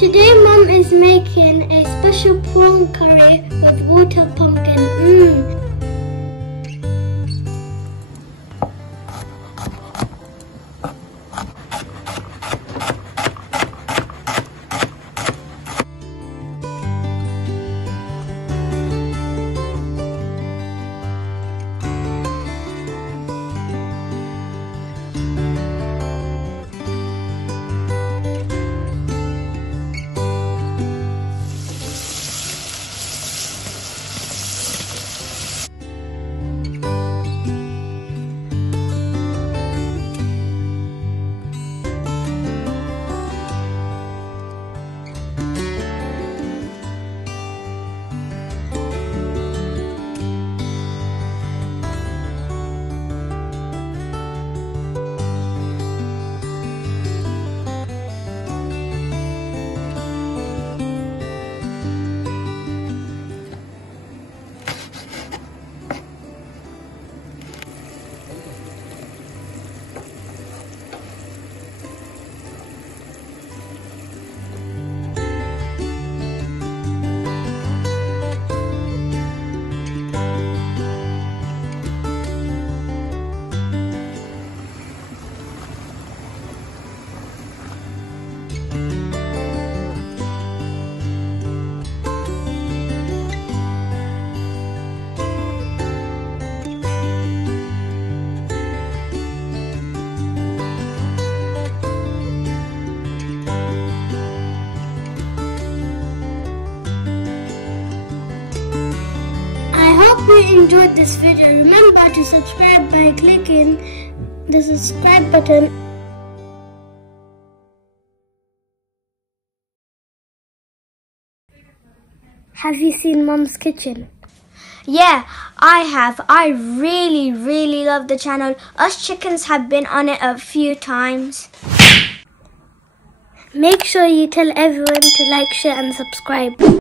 Today Mum is making a special prawn curry with water pumpkin. I hope you enjoyed this video. Remember to subscribe by clicking the subscribe button. Have you seen Mum's kitchen? Yeah, I have. I really love the channel. Us chickens have been on it a few times. Make sure you tell everyone to like, share and subscribe.